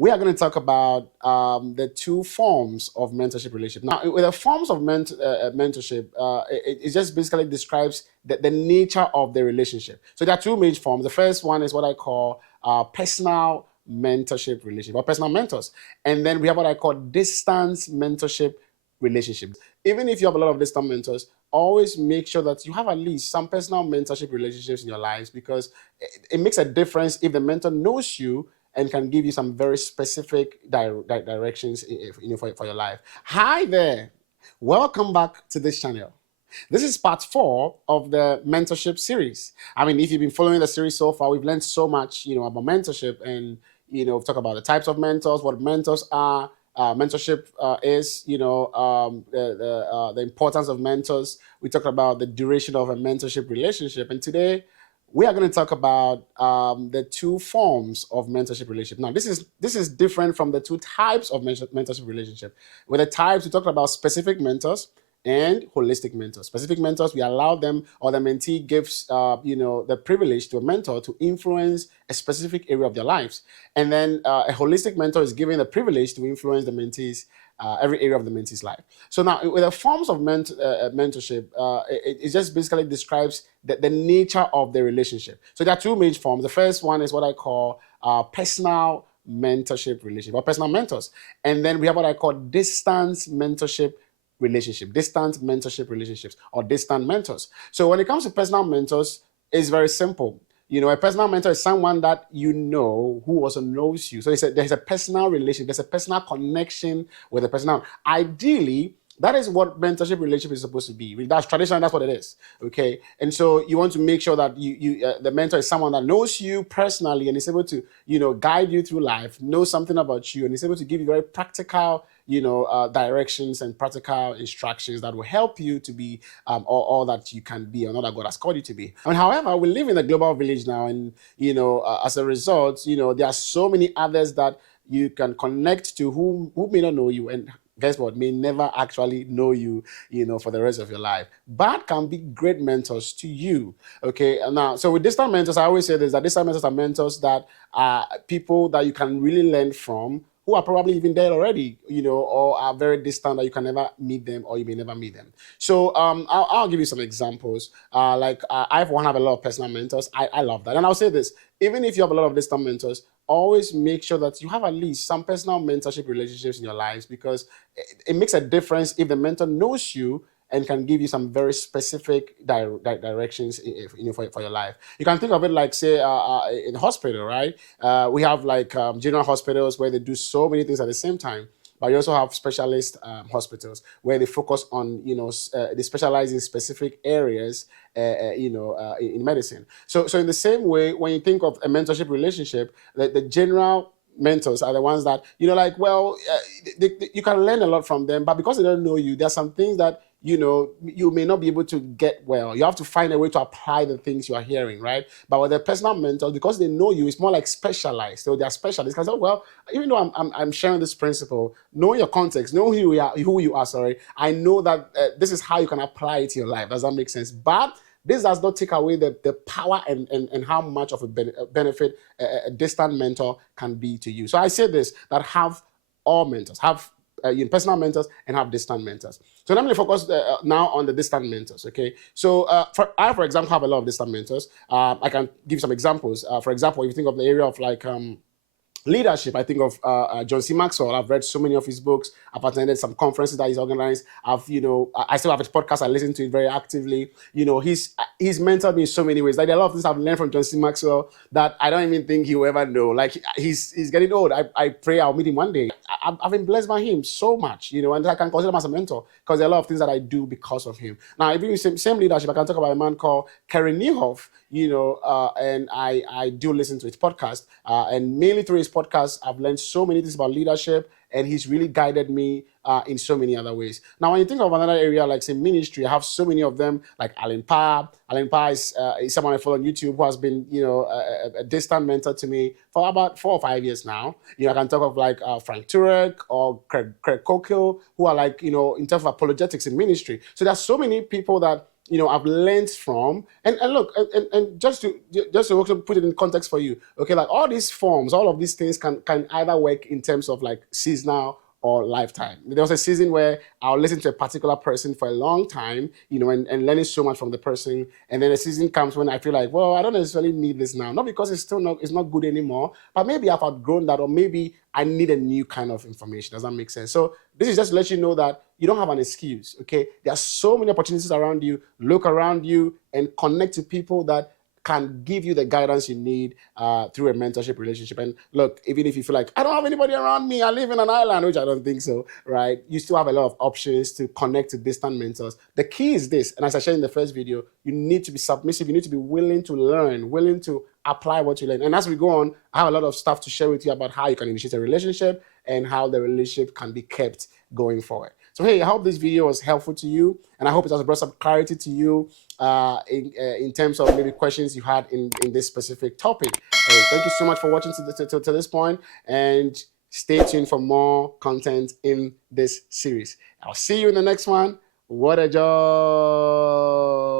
we are going to talk about the two forms of mentorship relationship. Now, with the forms of mentorship, it just basically describes the nature of the relationship. So there are two major forms. The first one is what I call personal mentorship relationship or personal mentors. And then we have what I call distance mentorship relationship. Even if you have a lot of distant mentors, always make sure that you have at least some personal mentorship relationships in your lives, because it makes a difference if the mentor knows you and can give you some very specific directions for your life. Hi there. Welcome back to this channel. This is part 4 of the mentorship series. I mean, if you've been following the series so far, we've learned so much, about mentorship, and, we've talked about the types of mentors, what mentors are, mentorship is, the importance of mentors. We talked about the duration of a mentorship relationship, and today we are going to talk about the two forms of mentorship relationship. Now, this is different from the two types of mentorship relationship. With the types, we talked about specific mentors and holistic mentors. Specific mentors, we allow them, or the mentee gives, the privilege to a mentor to influence a specific area of their lives. And then a holistic mentor is given the privilege to influence the mentee's every area of the mentee's life. So now, with the forms of mentorship, it just basically describes the nature of the relationship. So there are two major forms. The first one is what I call personal mentorship relationship or personal mentors. And then we have what I call distance mentorship distant mentorship relationships, or distant mentors. So when it comes to personal mentors, it's very simple. A personal mentor is someone that who also knows you. So there's a personal relation, there's a personal connection with the person. Ideally, that is what mentorship relationship is supposed to be. That's traditional, that's what it is. Okay. And so you want to make sure that the mentor is someone that knows you personally and is able to, guide you through life, know something about you, and is able to give you very practical, directions and practical instructions that will help you to be all that you can be, and all that God has called you to be. However, we live in a global village now, and as a result, there are so many others that you can connect to who may not know you, and guess what, may never actually know you, for the rest of your life, but can be great mentors to you. Okay. Now, so with distant mentors, I always say this, that distant mentors are mentors that are people that you can really learn from, who are probably even dead already, or are very distant, that you can never meet them, or you may never meet them. So I'll give you some examples. I have a lot of personal mentors. I love that. And I'll say this, even if you have a lot of distant mentors, always make sure that you have at least some personal mentorship relationships in your lives, because it makes a difference if the mentor knows you and can give you some very specific directions for your life. You can think of it like, say, in hospital, right? We have general hospitals where they do so many things at the same time. But you also have specialist hospitals where they focus on, they specialize in specific areas, in medicine. So in the same way, when you think of a mentorship relationship, the general mentors are the ones that, you can learn a lot from them, but because they don't know you, there are some things that, you may not be able to get well. You have to find a way to apply the things you are hearing, right? But with the personal mentors, because they know you, it's more like specialized. So they are specialists. Because, even though I'm sharing this principle, know your context, know who you are, sorry. I know that this is how you can apply it to your life. Does that make sense? But this does not take away the power and how much of a benefit a distant mentor can be to you. So I say this, that have all mentors, have personal mentors and have distant mentors. So let me focus now on the distant mentors, okay? So I, for example, have a lot of distant mentors. I can give some examples. For example, if you think of the area of leadership, I think of John C. Maxwell. I've read so many of his books. I've attended some conferences that he's organized. I still have his podcast. I listen to it very actively. He's mentored me in so many ways. Like, there are a lot of things I've learned from John C. Maxwell that I don't even think he will ever know. Like, he's getting old. I pray I'll meet him one day. I've been blessed by him so much, and I can consider him as a mentor, because there are a lot of things that I do because of him. Now, if you same leadership, I can talk about a man called Kerry Niehoff, and I do listen to his podcast, and mainly through his podcast, I've learned so many things about leadership, and he's really guided me in so many other ways. Now, when you think of another area, like, say, ministry, I have so many of them, like Alan Parr. Alan Parr is someone I follow on YouTube who has been, a distant mentor to me for about 4 or 5 years now. I can talk of Frank Turek or Craig Cockle, who are in terms of apologetics in ministry. So there's so many people that I've learned from. And look, and just to also put it in context for you, okay, like all these forms, all of these things can either work in terms of like seasonal or lifetime. There was a season where I'll listen to a particular person for a long time, and learning so much from the person. And then a season comes when I feel like, well, I don't necessarily need this now. Not because it's not good anymore, but maybe I've outgrown that, or maybe I need a new kind of information. Does that make sense? So this is just to let you know that you don't have an excuse, okay? There are so many opportunities around you. Look around you and connect to people that can give you the guidance you need through a mentorship relationship. And look, even if you feel like, I don't have anybody around me, I live in an island, which I don't think so, right? You still have a lot of options to connect to distant mentors. The key is this, and as I shared in the first video, you need to be submissive. You need to be willing to learn, willing to apply what you learn. And as we go on, I have a lot of stuff to share with you about how you can initiate a relationship and how the relationship can be kept going forward. So hey, I hope this video was helpful to you, and I hope it has brought some clarity to you in terms of maybe questions you had in this specific topic. Hey, thank you so much for watching to this point, and stay tuned for more content in this series. I'll see you in the next one. What a job!